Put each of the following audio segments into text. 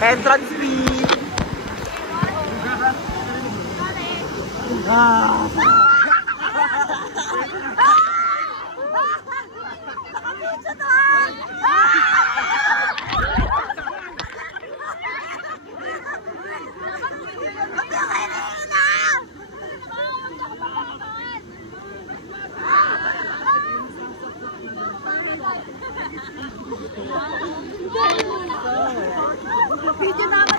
Entrance fee! Ah! Video.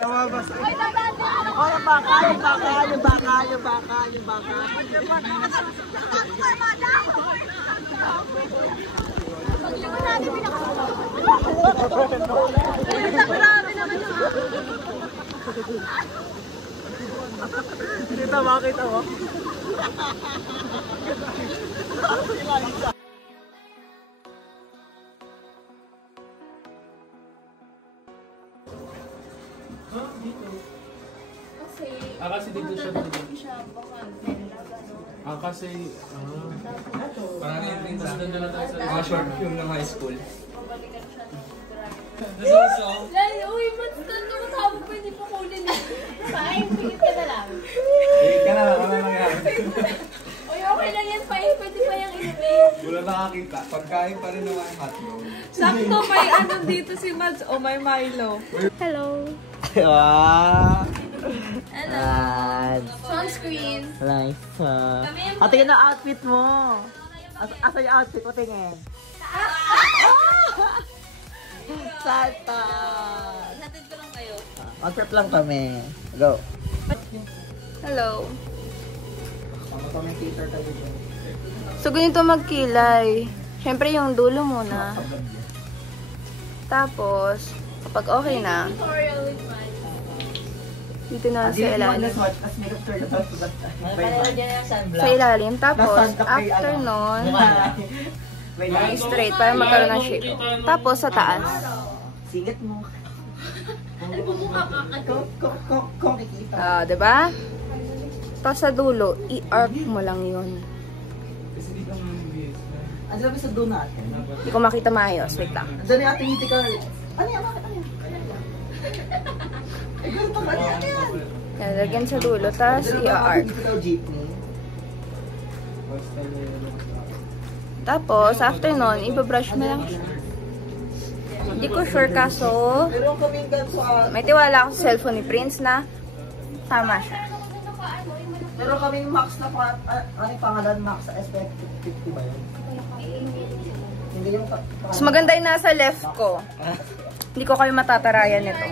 Namabas. Oh, yung baka. Kita mo? Kasi dito siya kasi parang yung sa mga short film ng high school. Uy, ba't natawag ko hindi pa kulin eh? Paingpit ka na lang. Ano nangyari? Uy, okay lang yan, pwede pa yung inumin. Wala nakakita, pagkain pa rin naman ang hotdog. Sakto may ano dito si Mads o may Milo. Hello. Hello. Sunscreen. Nice. Tingnan na outfit mo. Asa yung outfit mo? Tingin. Santa. Hatid ko lang kayo. Mag-prep lang kami. Go. Hello. Commentator tayo dyan. So ganito magkilay. Siyempre yung dulo muna. Tapos, kapag okay na, Tutorial with Mike. dito na sa ilalim. Sa Sa ilalim. Tapos, after nun, straight para magkaroon ng shape. Tapos, sa taas. Singit mo. Kung kikita. Diba? Tapos sa dulo, i-arc mo lang yun. Ano sabi sa donut? Hindi ko makita maayos. Wait lang. Diyan yung ating itikal. Ano yan? Bakit ano yan? Eh, ganito ka. Ano yan? Lalagyan sa dulo, tapos i-arc. Tapos, after nun, ibabrush mo lang siya. Hindi ko sure kaso, may tiwala ako sa cellphone ni Prince na tama siya. Meron kaming max na ano yung pangalan? Max sa SPF 50 ba yun? Hindi yung Mas maganda yung nasa left ko. Hindi ko kayo matatarayan nito.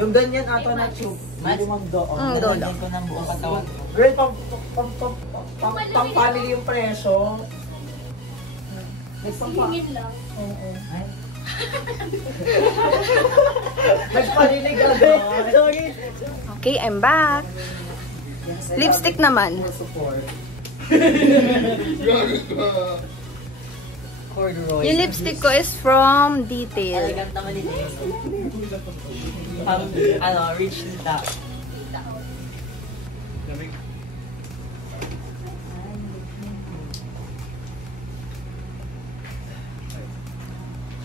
yung ganyan ato na tube. Dolo. Girl, pang family yung presyo. Hingin lang. Nagpanilig agad. Sorry. Okay, I'm back. Lipstick naman. Yung lipstick ko is from Detail. Rich Nita.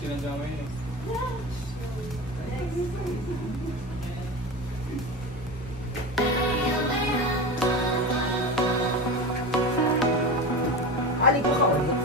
Sinadama yun eh. Aling ko ka ulit.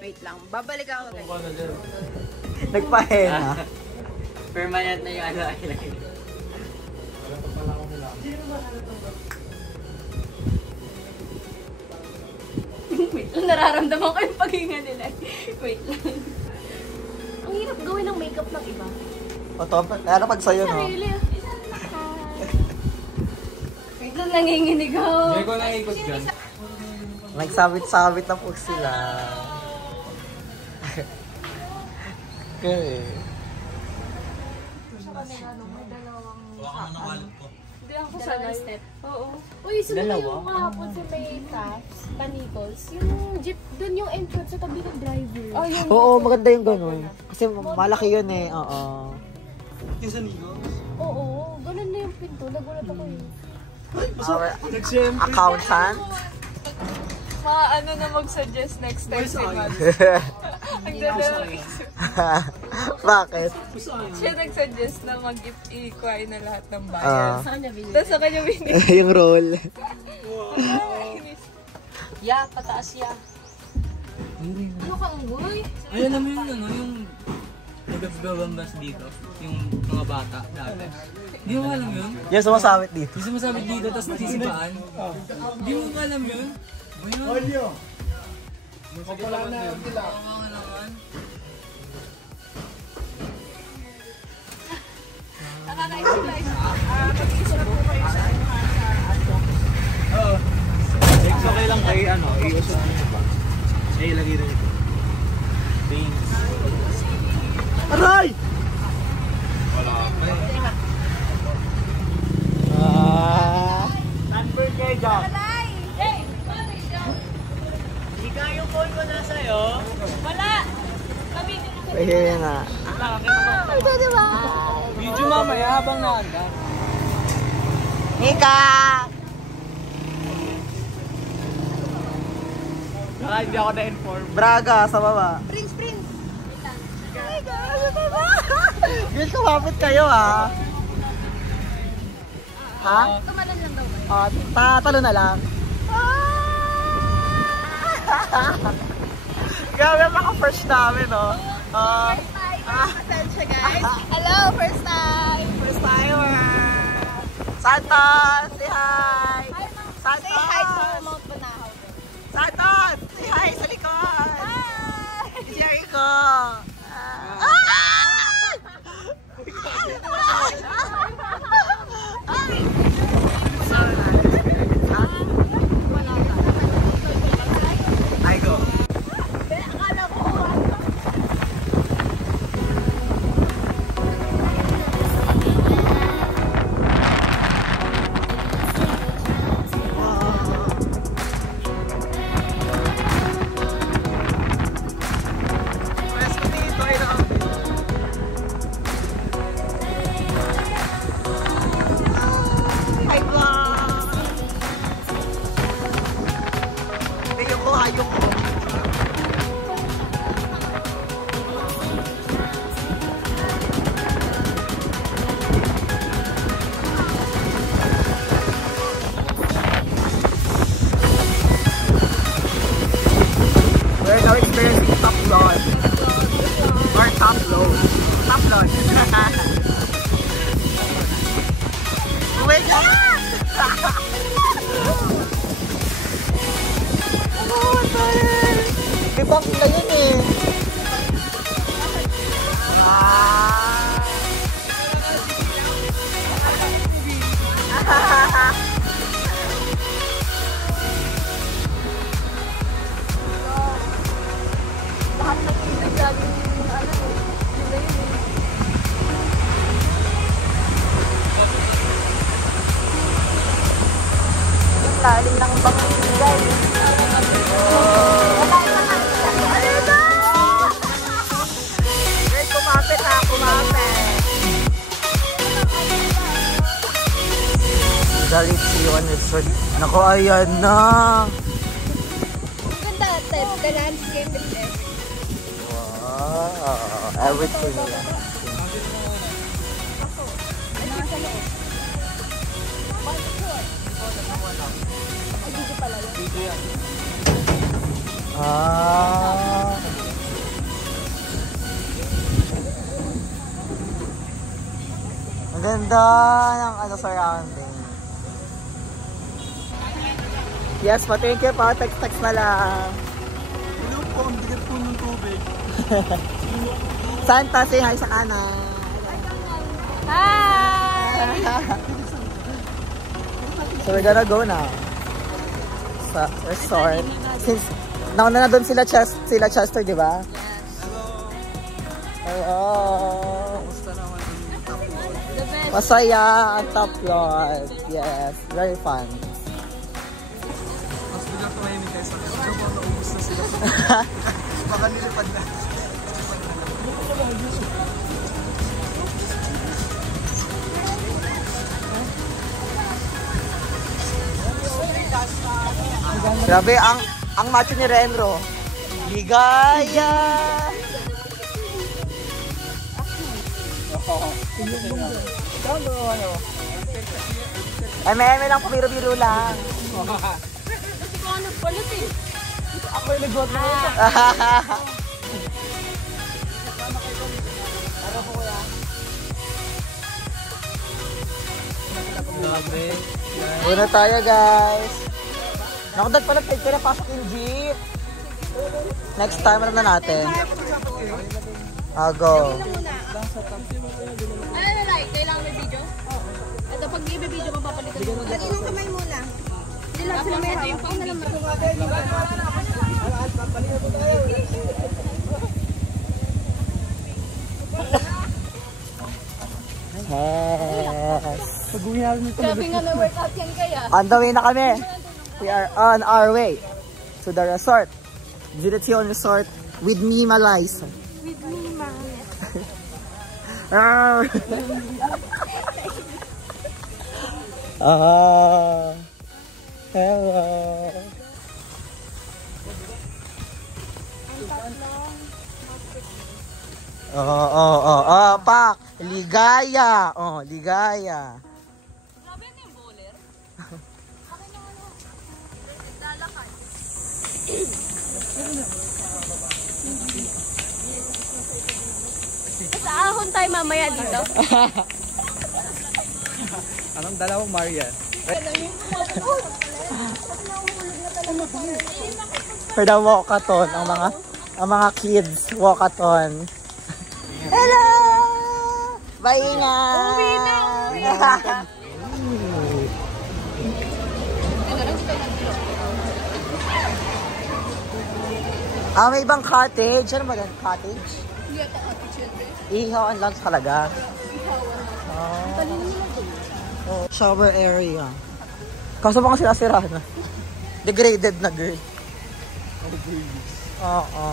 Wait lang, babalik ako ganyan. Nagpahena. Permanent na yung ano eyeliner. Wait Nararamdaman ko yung paghinga nila. Wait lang. Ang hirap gawin ng makeup ng iba. O to, ano pag sa'yo, no? Sarili. Wait lang, nanginginig ako. Hindi ko naikot dyan. Nagsabit-sabit na po sila. Okay. Hindi ako sanay. Oo. Uy, sunod yung kahapon sa may Taps, Panicos. Yung jeep, dun yung entrance sa tabi ng driver. Oh, yung Oo, maganda yung ganun. Kasi malaki yun eh, oo. Yung sa Nigo? Oo, ganun na yung pinto. Nagulat ako eh. Our accountant. Ano na mag-suggest next time si Matt. Ang ganda. Bakit? Siya nag-suggest na mag-i-equine na lahat ng bayan. Sa kanya binili. Tapos sa kanya binili. Yung roll. Ya, pataas ya. Ano ka, Unggoy? Ay, alam mo yun, ano, yung nagabas dito, yung mga bata dati. Hindi mo alam yun? Yung sumasabit dito. Yung sumasabit dito, tapos nasisipaan. Hindi mo alam yun? Ayun. Kapala na yun. Kawawa naman. Oo. Okay lang kay ano, i-usap mo ba? Eh, ilagay rin ito. Thanks. Aray! Wala pa eh. Non-birthday job. Ika yung phone ko na sa'yo. Wala! Kami Ayun na. Video mamaya habang naanda. Mika! Hindi ako na-inform. Braga, sa baba. Prince! Yun, kumapit kayo ha. Ha? Tumalan lang daw ba? Tatalo na lang. Grabe, maka-first namin, no? Pasensya guys. Hello, first time. First timer. Santos, say hi. Santos. Say hi to Mount Banahaw. Santos, say hi sa likod. Hi. Jericho. I go. Pwesto dito ay na. Ay ba? Hayok ko. We're now experiencing top load. Or top load. Top load. Oh my God! Oh, sorry! May box na yun eh. Lalim ng bangin guys. Kumapit na, kumapit. Dalit si Juan. Naku, ayan na. Ganda, the landscape is there. Wow, everything. Ang ganda ng surrounding. Yes, pa-thank you pa. Text na lang. po, ang bigat po ng tubig. Santa, say hi sa kanan. Hi! So we're gonna go now sa resort. Since nauna na doon sila Chester, di ba? Hello. Kamusta naman ang top floor? Masaya ang top floor. Yes, very fun. Mas biglang tumahimik kayo sa akin. Ano po, naubos na sila. Baka nilipad na. Grabe, ang macho ni Renro. Ligaya! Eme lang, pabiro-biro lang. Kasi ko ano palit eh. Ako yung nag-vote na ito. Grabe. Una tayo, guys. Nakadag pala picture na fast in jeep. Next time, alam na natin. Go. Ano like? Kailangan may video? Ito, pag i-video mo, papalitan mo. Ilang kamay muna. Hindi lang sila may hawak. Ang nalang Yes. Sabi nga na workout yan kaya. On the way na kami. We are on our way to the resort. Vision Resort with Mima Lice. With me, ma. Hello. Pak. Ligaya. Ligaya. Grabe na yung bowler. Sa ahon tayo mamaya dito. Anong dala mo, Maria? For the walkathon, ang mga kids walkathon. Hello! Bye na! Uwi na! May ibang cottage. Ano ba yan? Cottage? Hindi ito cottage yun. Ihawan lang talaga. Shower area. Kaso baka sila-sira na. Degraded na, girl. Oo.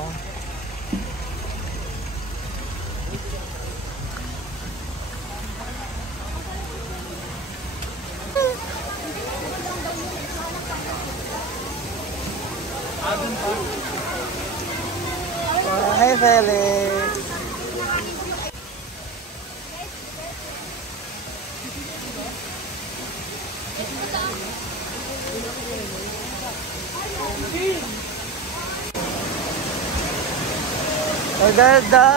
Hi, Felix. Maganda!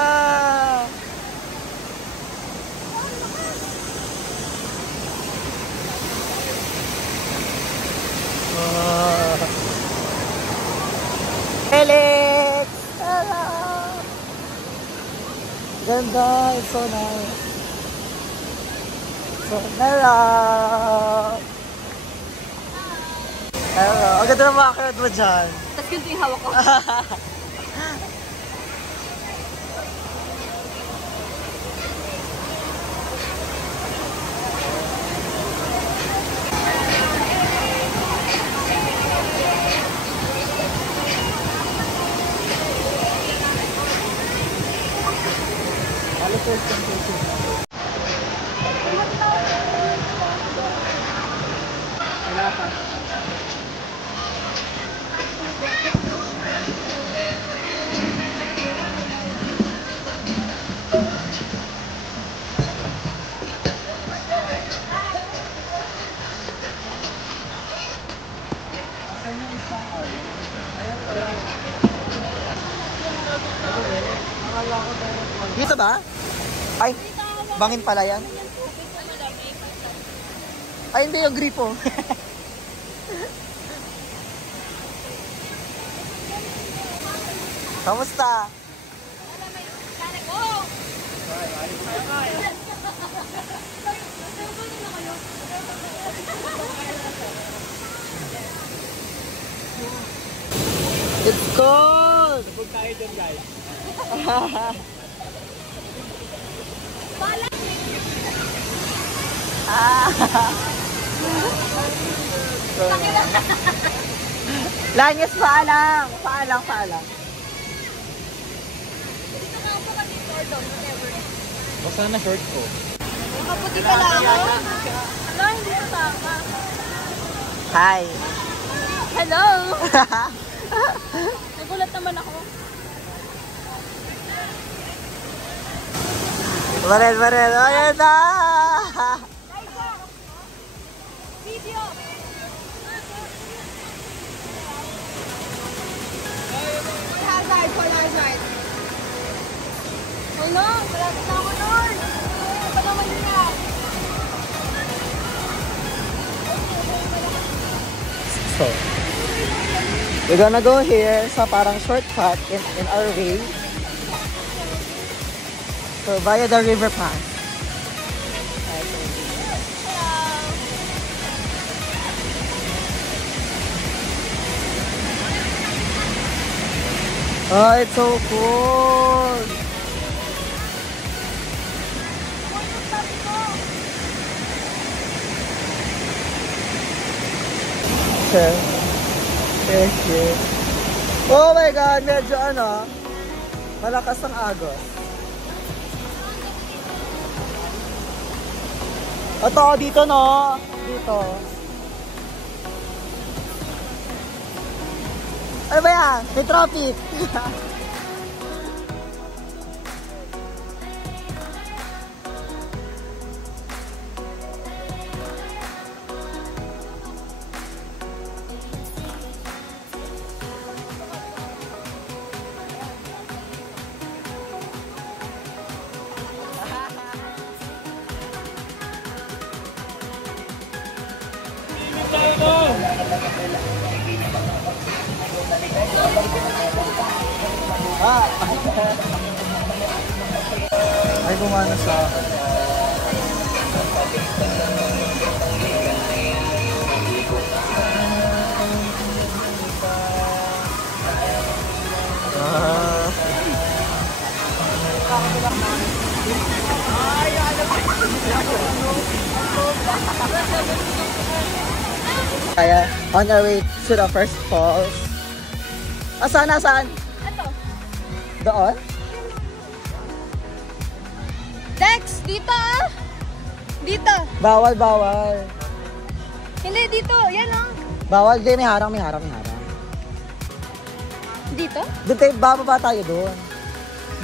Felix! Hello! Ganda! It's so nice. So, hello! Hello! Ang ganda ng mga crowd mo dyan. Tapos ganito yung hawak ko. Dito ba? Ay, bangin pala yan. Ay, hindi yung gripo. Kamusta? It's cold! Huwag tayo dyan, guys. Langis, paalang! Paalang. Basta na short ko. Nakaputi pala ako. Hala, hindi ko tama. Hi! Hello! Nagulat naman ako. Barel! Ayan na! Video! Full hazard. Ano? Malapit na ako nun. Ano ba naman yan? So, we're gonna go here sa parang shortcut in our way. So, via the river path. Oh, it's so cool! Thank you. Oh my God, medyo malakas ang agos. Ito, dito no? Dito. Ano ba yan? May traffic. Ay, gumana sa akin. Kaya, on our way to the first falls. Saan? Ito. Doon? Dex, dito ah! Dito. Bawal. Hindi, dito. Yan ah. Bawal, di, may harang. Dito? Doon tayo, bababa tayo doon.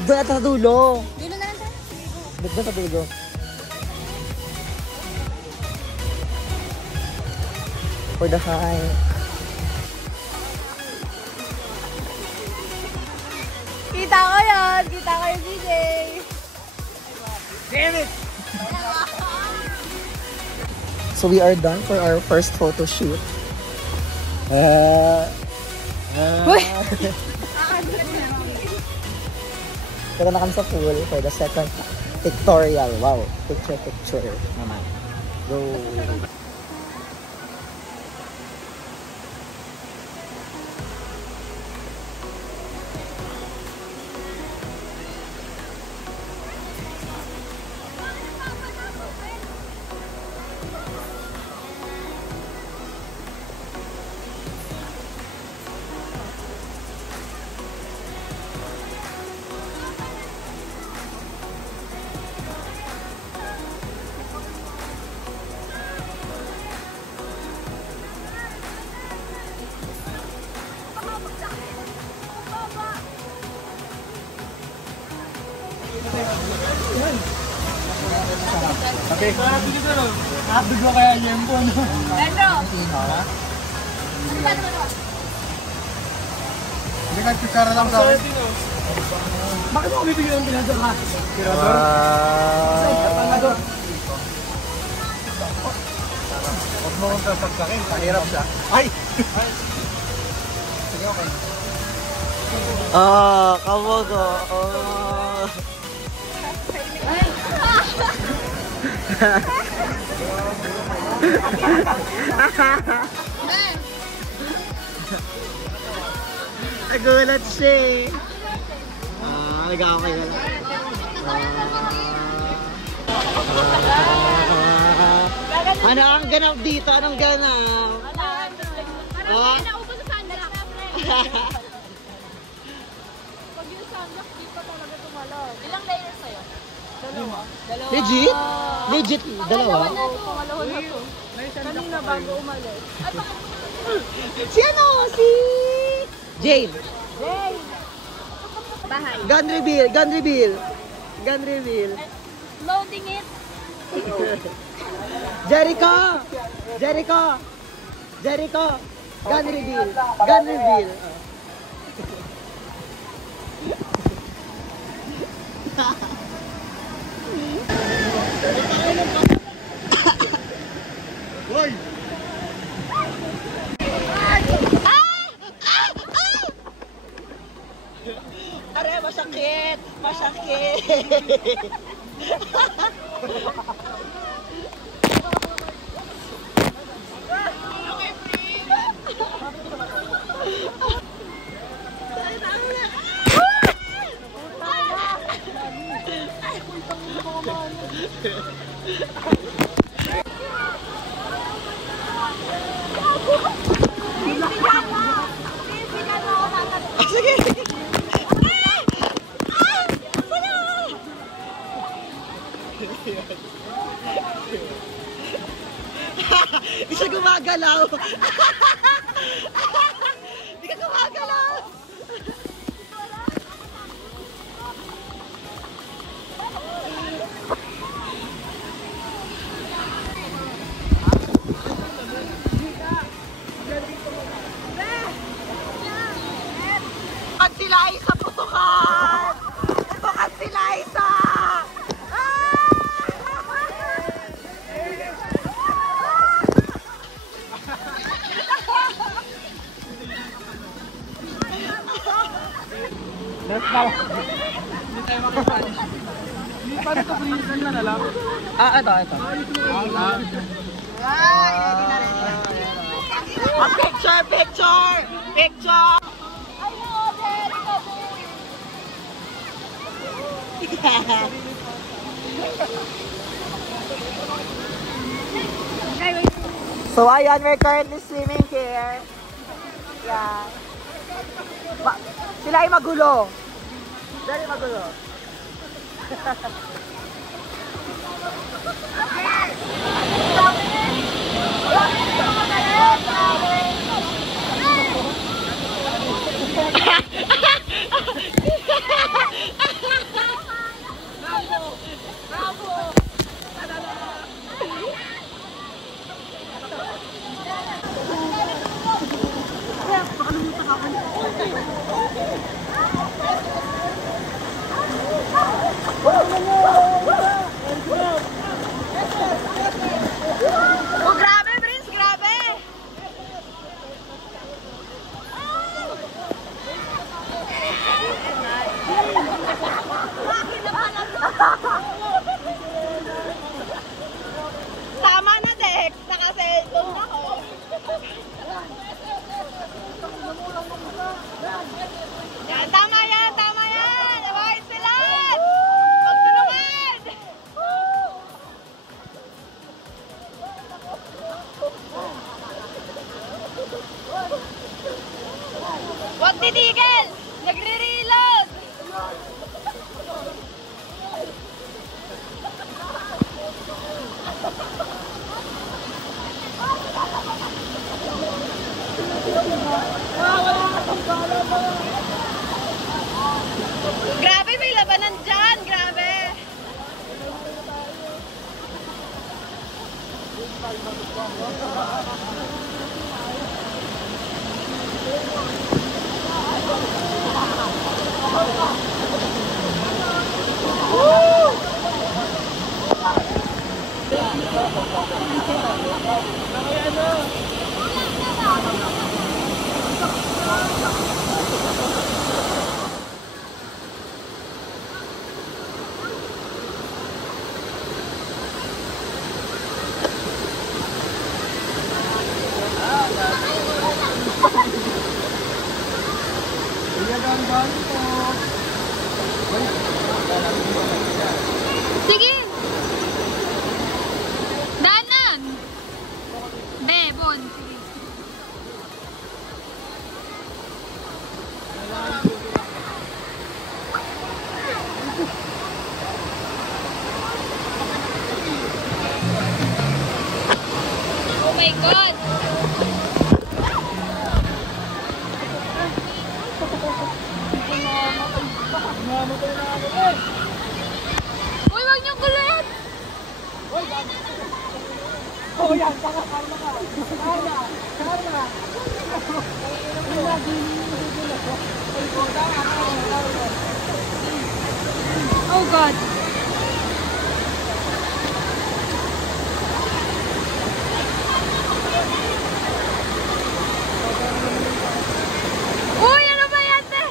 Doon at sa dulo. Dulo na lang tayo. Doon sa dulo. For the hike. Kita ko yun, DJ. Damn it! So we are done for our first photo shoot. Pero na kami sa pool for the second pictorial. Wow, picture naman. Go! Okay. Bigla kaya yempo, no? Pedro! Hindi ka kutsara lang sa akin. Bakit mo bibigyan ng pinador ha? Pinador? Huwag mo kong sasaksakin, kahirap siya. Ay! Sige, okay. Ah, kamogo. Oh. Nagulat siya eh. Nag-aakay na lang. Ano ang ganap dito? Anong ganap? Parang naubos sa sunblock. Pag yung sunblock, di pa talaga tumalaw. Ilang layers sa'yo? Dalawa. Legit? Legit? Dalawa? Pangalawa na to. Kanina bago umalis. Si ano? Si... Jade. Bahay. Gun reveal. Gun reveal. Gun reveal. Loading it. Jericho! Jericho! Jericho! Gun reveal! Gun reveal! Hoy! Are, masakit! Masakit! Sige! Di siya gumagalaw! Di ka gumagalaw! Bukas sila isa putukan! Bukas sila isa! Ito. Picture! So ayan, we're currently swimming here. Yeah. Sila ay magulo. Very magulo. Oh, grabe, Prince, grabe! Tama na, Dex. Naka-cellphone ako. Yan, tama yan, tama yan! Abay sila! Magtulungan! Huwag titigil! Nagre-reload! Grabe, may labanan dyan! Grabe! Sige! Danan! Bebon! Sige. Oh my God! Uy, wag niyong kulit! Oh, yan. Karma ka. Karma. Oh God! Uy, ano ba yan, te?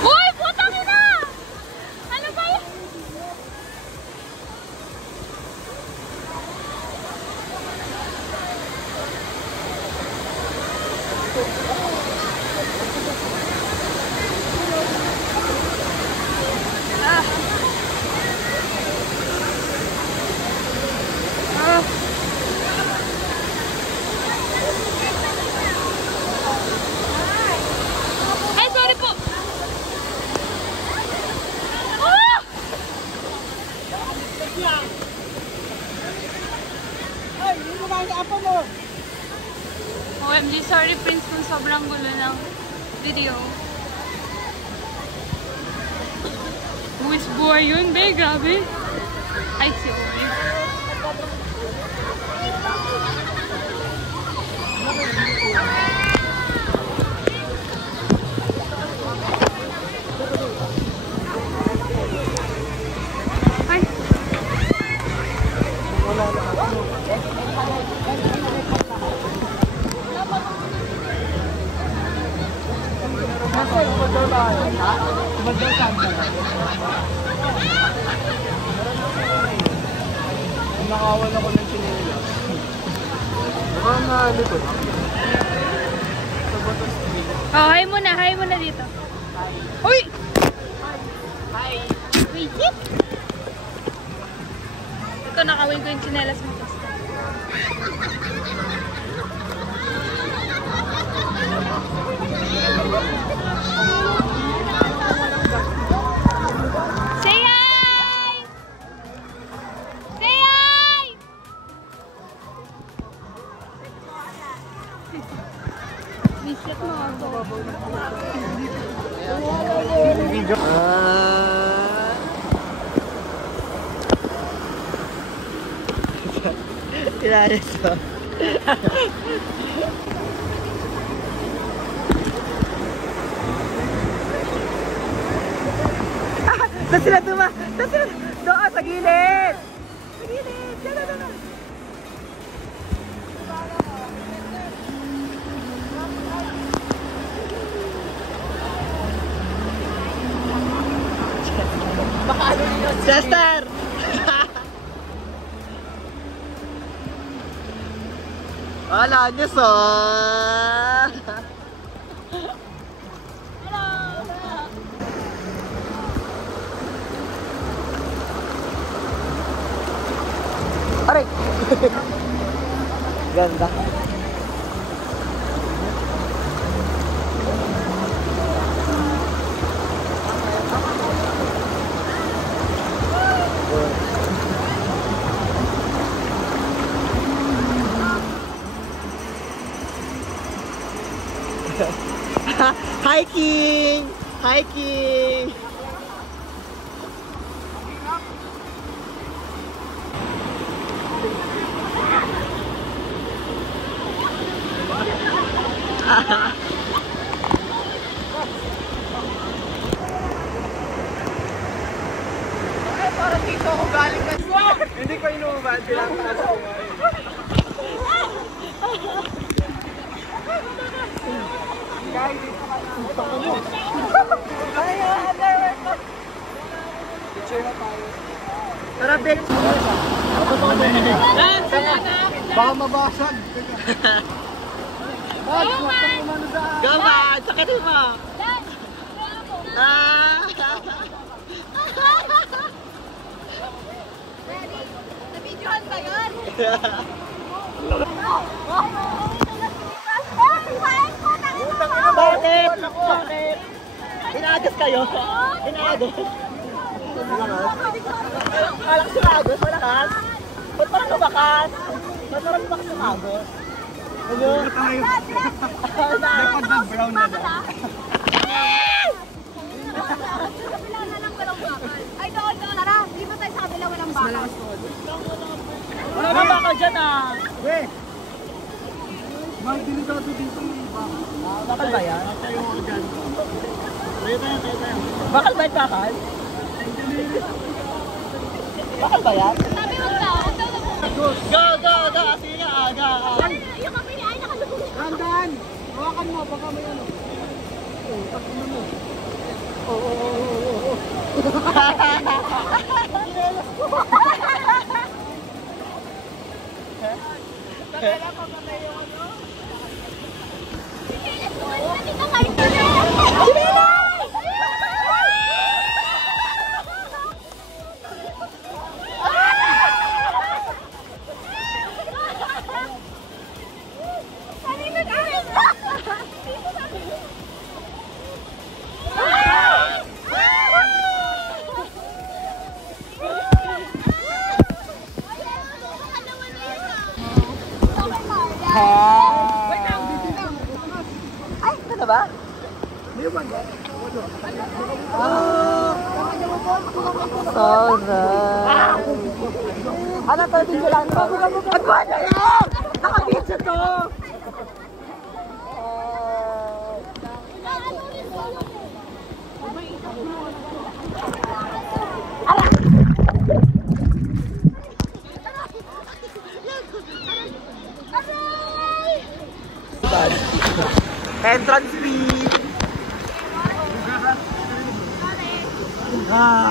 Uy, putang ina! Ano ba yan? Ay, sorry po! Ah! Ay, hindi mo ba ang apa mo? OMG, sorry Prince kung sobrang gulo ng video. Buwis buhay yun, be, grabe. Ay, si Oy. Ay. Nakawal ako ng sinila. Mukhang ano to? Oh, hi muna dito. Uy! Hi! Wait, ito, nakawin ko yung tsinelas mo. Say hi! Say hi! Visit mo ako. Ilalis ko. Saan sila tuma? Saan sila? Doon, sa gilid! Sa gilid! Diyan. Chester! Wala niyo so. Aray! Ganda. Hiking! Hiking! dito ako galing na. Hindi ko inuuban. Pinapakalas ko. Guys, dito ka na. Ay, underwear ko. Picture na tayo. Tara, Bex. Baka mabasag. Gaman, sakitin mo. Nabidyohan ba yun? Bakit? Bakit? Inaagos kayo? Inaagos? Kala ko sumagos, malakas. Ba't parang lumakas? Ba't parang lumakas sumagos? Ano? Dapat nag-brown na daw. Kabila na lang walang bakal. Ay, doon. Tara, dito tayo sa kabila walang bakal. Wala na bakal dyan ah. Weh! May delikado dito yung bakal. Bakal ba yan? Bakal ba yung bakal? Bakal ba yan? Sabi mo ba? Go! Sige nga, Yung kapili ay nakalubog. Randan! Hawakan mo, baka may ano. Takbo mo. Oo. Kailan pa ba yung ano? Ay, ito ba? Hindi ba? Sorry. Ano to? Video lang to? Ano ba na yun? Nakabidyo to! Entrance fee! Video.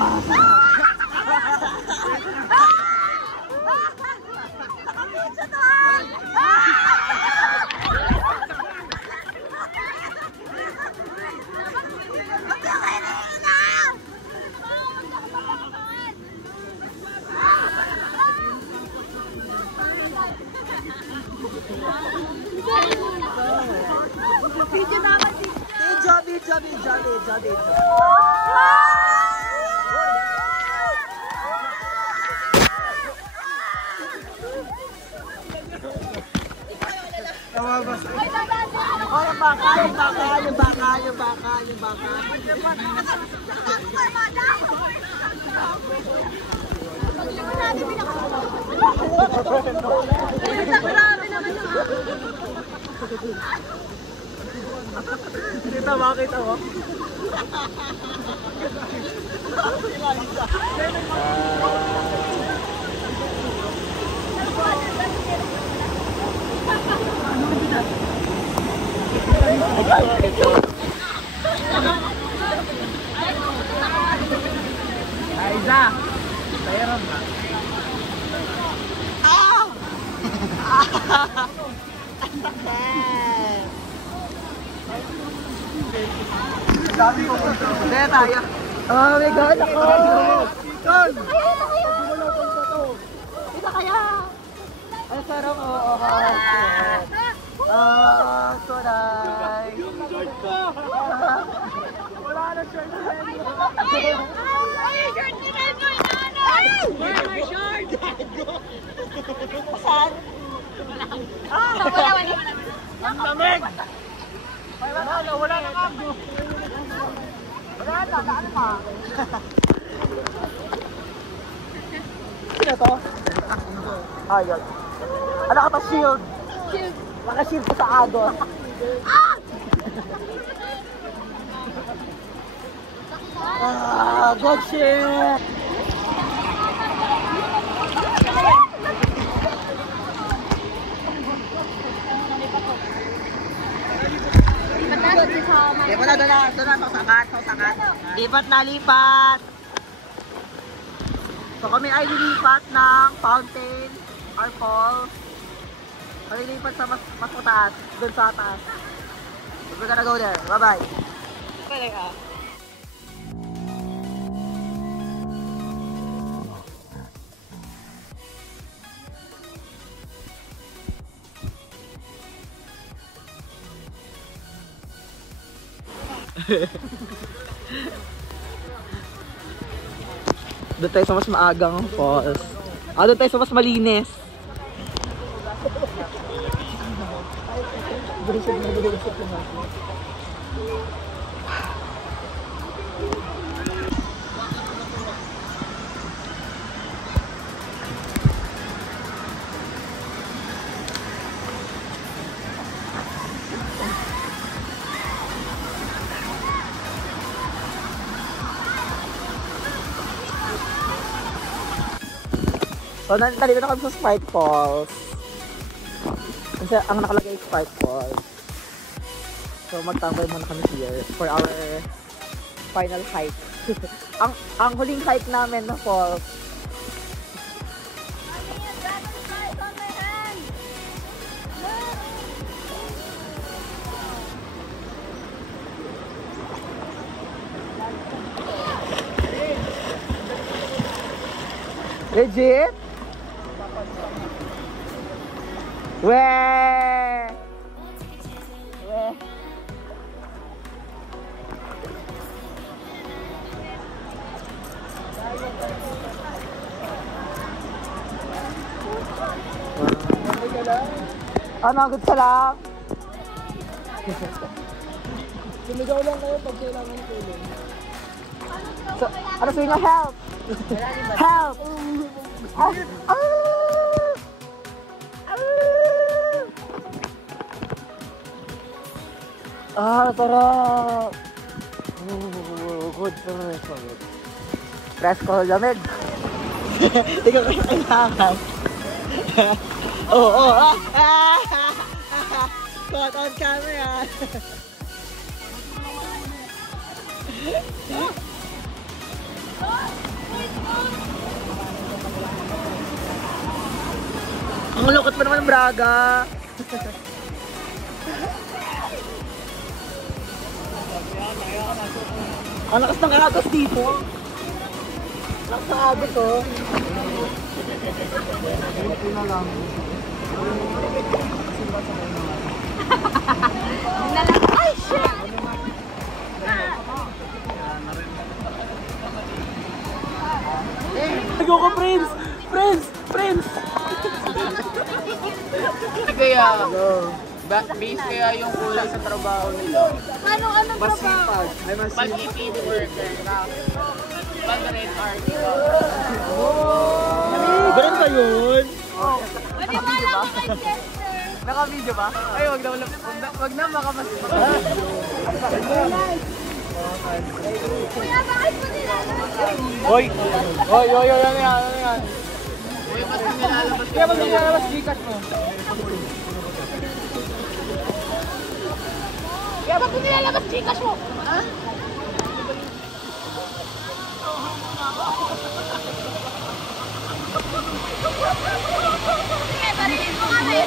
Yung baka. Kita mo? Aiza! Mayroon ba? Sabi ko, kaya tayo. Oh my God, ako! Tol! Ito kaya! Ay, sarap mo. So nice. Yung short ko! Wala na short na Renyo. Ay, short ni Renyo, inanay! Where my short? Saan? Wala. Ang lamig! Wala na kambo. Wala na, ano pa? Sino to? Ayun. Ano ka to? Shield. Naka-shield ko sa agos. God shield! Lipat na, doon na, sausakat. Lipat na, lipat. So kami ay lilipat ng fountain or falls. Kami lilipat sa mas mataas, doon sa taas. So we're gonna go there. Bye-bye. Doon tayo sa mas maagang falls. Doon tayo sa mas malinis. So, nandito na kami sa Sprite Falls. Kasi ang nakalagay is Sprite Falls. So, magtambay muna kami here for our final hike. ang huling hike namin na falls. Legit? Weh! Weh! Nagod ka lang? Sumigaw lang kayo pag kailangan ng tulong. So, ano sabi niya? Help! Help! Sarap! Good for me. Presko lamig. Ikaw kayo kailangan. Caught on camera. Ang lukot pa naman ng braga. Ang lakas ng agos dito. Lakas ng agos, oh. Ay, shit! Go ka, Prince! Prince! Prince! Kaya, base kaya yung kulay sa trabaho nila. Anong trabaho? Pag-EPD worker na. Pag-red art. Ganun ba yun? Maniwala ko kay Chester. Naka-video ba? Ay, wag na, baka mas... Kuya, bakit mo nilalabas? Hoy! Ano yan? Uy, mas nilalabas Kaya pag nilalabas Gcash mo. Kuya, bakit mo nilalabas Gcash mo? Ha? Sige, barilin mo kami.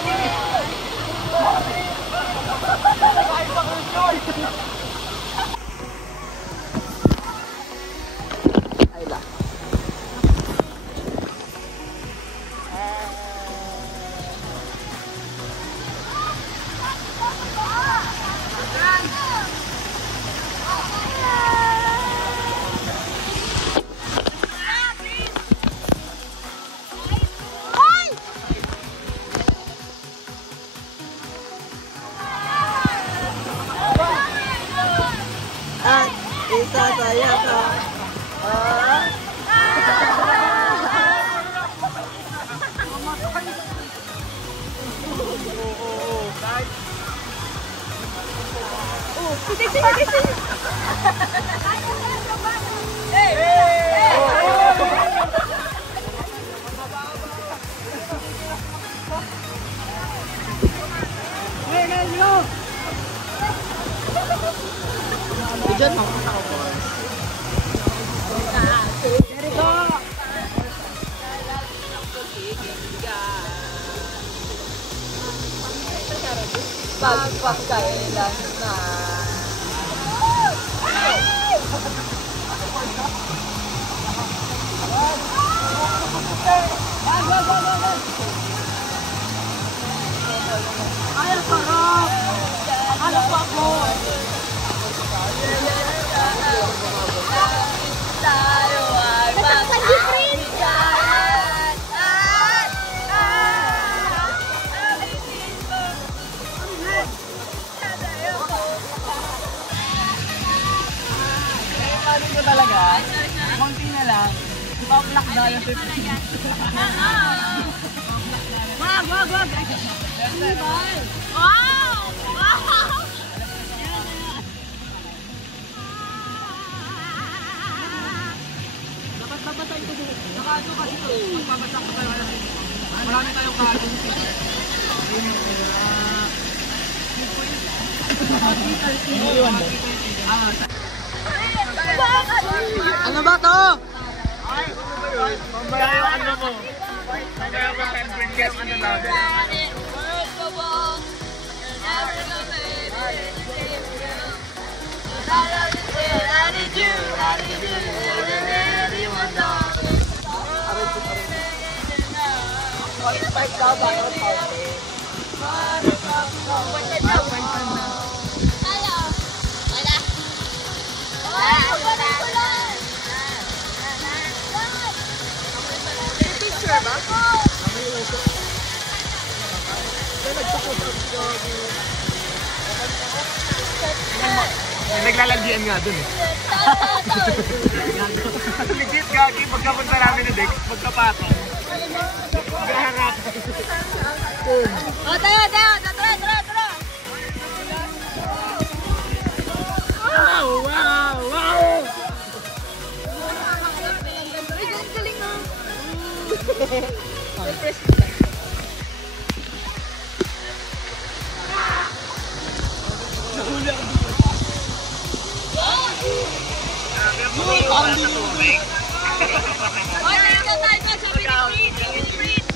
magpakailanman. Ay, sarap! Ano pa po? Tayo ay magkakaibigan at aalisin mo. Ano ko talaga? Konti na lang. Ipa-block na yung 50. Wag! Wow! Wow! Dapat babatayin ko dito. Nakaano kasi ito. Magbabasak ko tayo alas 5. Marami tayong kaano sa sila. Ano ba to? Ay, mamaya yung ano mo. Mamaya mo sandwich yung ano namin. Naglalagyan nga dun eh. Legit gagi, pagkapunta namin na Dex, magkapato. Gaharap. O, tayo! Tara! Wow! Ay, galing ah! Hoy, nandito tayo sa Philippines!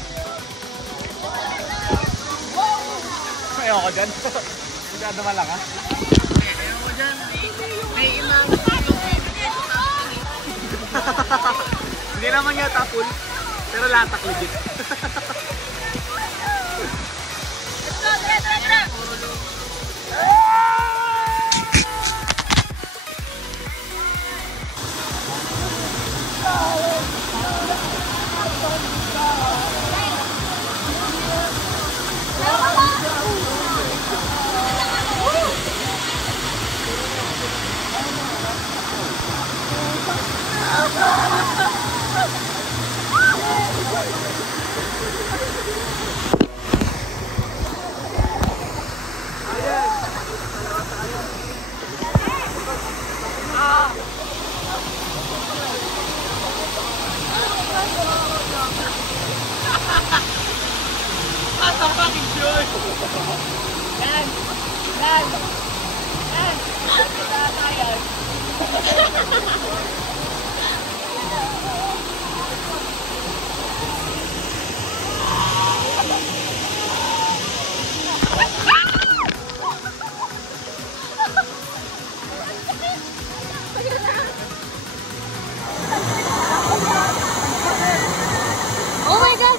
Ayoko dyan. Masyado malakas. Ayoko dyan. May imang hindi naman yata full. Pero latak legit. Tara! Oh my God!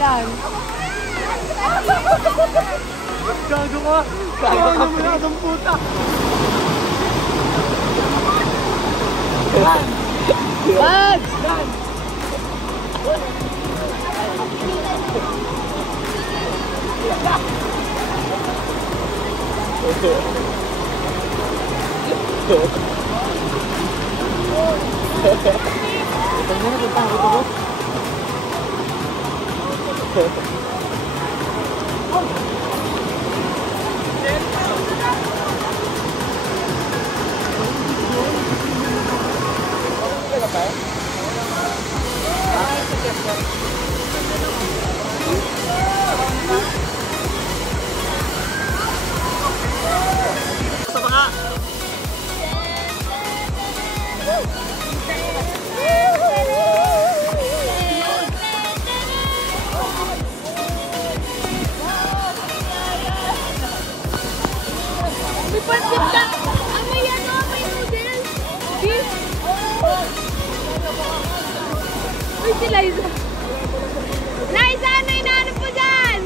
Yan. Gago ka! Gago mo na itong puta! Bag! May pansip ka! Ah, may ano, may noodles! Beef! Uy, si Liza! Liza, ano hinahanap mo dyan?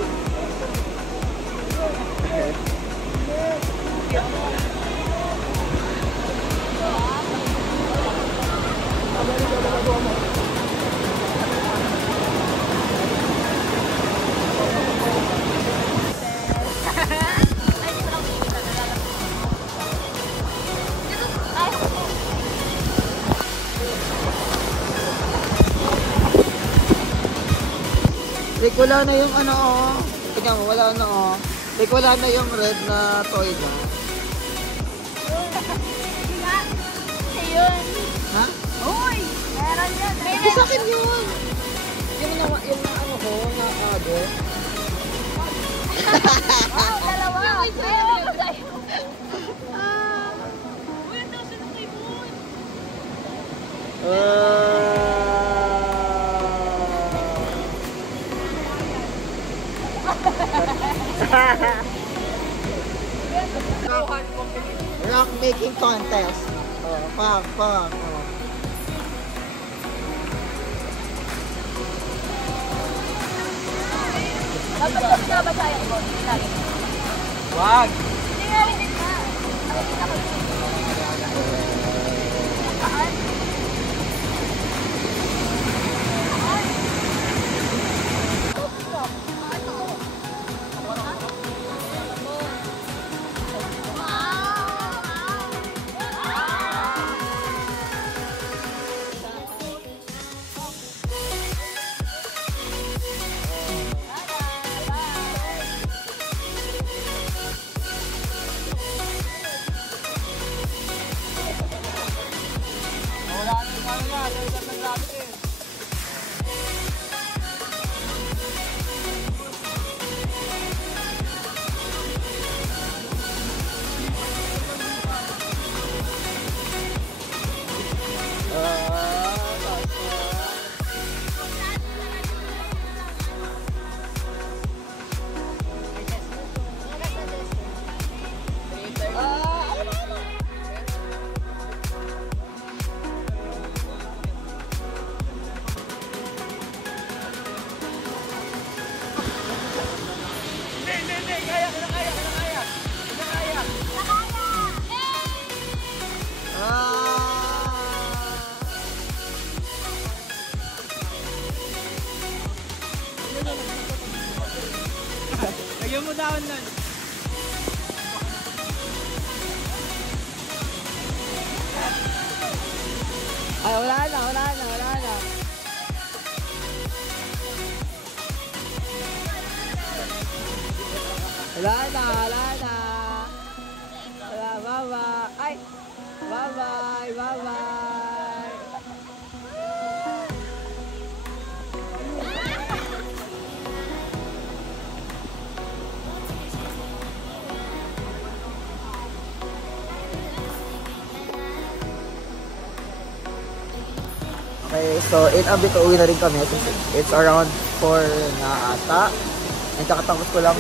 Like, wala na yung ano, oh. Tingnan mo, wala na, oh. Like, wala na yung red na toy na. Ayun! Ha? Uy! Meron yan! Ito sa akin yun! Yung na ano ko, na abo. Oh, dalawa! Uy, sa'yo! Uy, ito, sino kay Moon? Rock making contest. Oh, fuck. Oh. Wag! Lagyan mo daon nun. Ay, wala na. Bye-bye. Ay, bye-bye. Okay, so in a bit uwi na rin kami. It's around 4 na ata. And kakatapos ko lang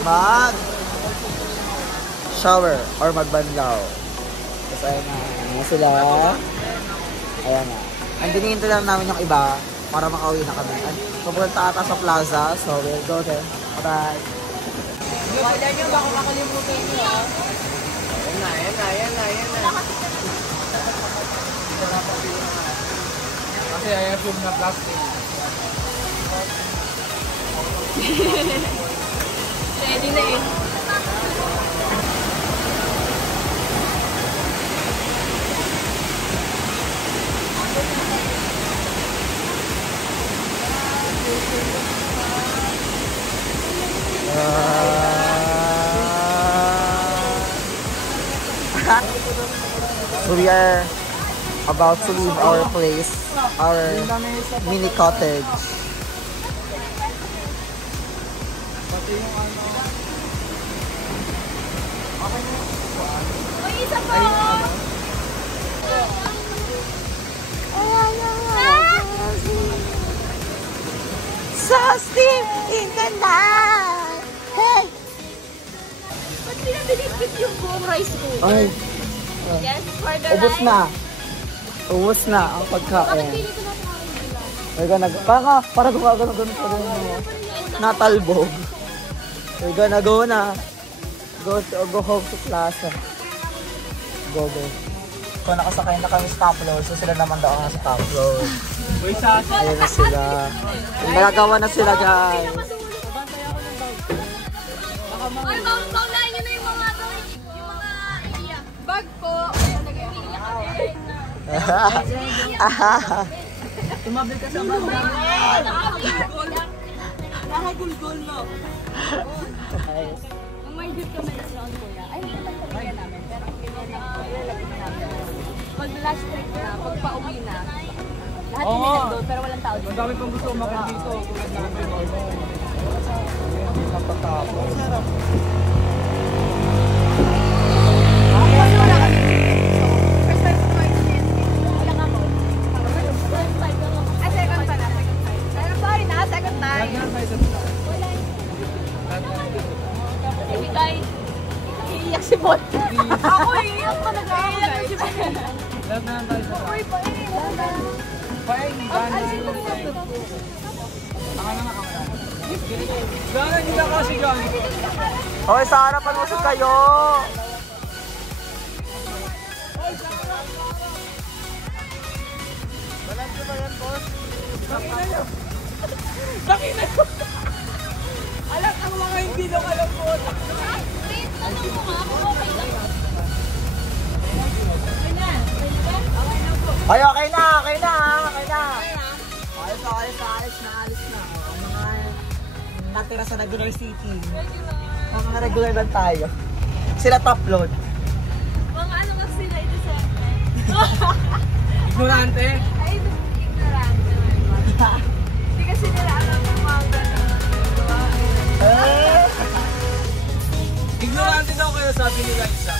shower or magbanlaw. Tapos ayun na sila. Ayan na. And hinihintay lang namin yung iba. para makauwi na kami. Pupunta ata sa plaza, so we'll go there. Bye! Wala nyo, baka makalimutan nyo ha. Yan na. Kasi I assume na plastic. Ready na eh. So we are about to leave our place, our mini cottage. Uy, isa pa! So sleep in the night. Hey! Ba't pinabiligpit yung buong rice cooker? Ay, Yes, for the ubos rice. na. Ubos na ang Bakit pagkain. pili ko na sa akin bilang? Para gumagano pa rin mo. Natalbog. We're gonna go na. Go home to plaza. Go. So nakasakay na kami sa top load. So sila naman daw ang sa top load. Ayun na sila. Nagagawa na sila, guys. Ay, paunahin nyo na yung mga iiyak. Bag po. Nag-iiyak kasi. Tumabi ka sa baba. Nakagulgol no. Kung may dip kami na siya, kuya. Ay, hindi naman kami namin. Pero ang ganyan na ilalagay namin. Pag last trip na, pag pauwi na, lahat kami nandun, pero walang tao dito. Ang dami pang gusto umakit dito. Tulad namin. First time ko naman experience dito. Walang ako. First time ko. Ah, second pala. Sorry na, second time. Wala. Ibigay. Iiyak si Bon. Ako iiyak talaga. Iiyak si Bon. Lahat na lang tayo sa Uy, paingin. paing. Gano'n hindi na kasi dyan. Okay, sa harapan mo kayo. Alam ang mga hindi lang alam ko. Wait, tanong mo nga kung okay lang. Ay, okay na. Alis na. Ang mga natira sa regular city. Ang mga regular lang tayo. Sila top load. Mga ano kasi sila ito sa Ignorante. ay, ignorant naman. Hindi kasi nila alam yung mga ganun. Eh! Ignorante daw kayo sabi ni Liza.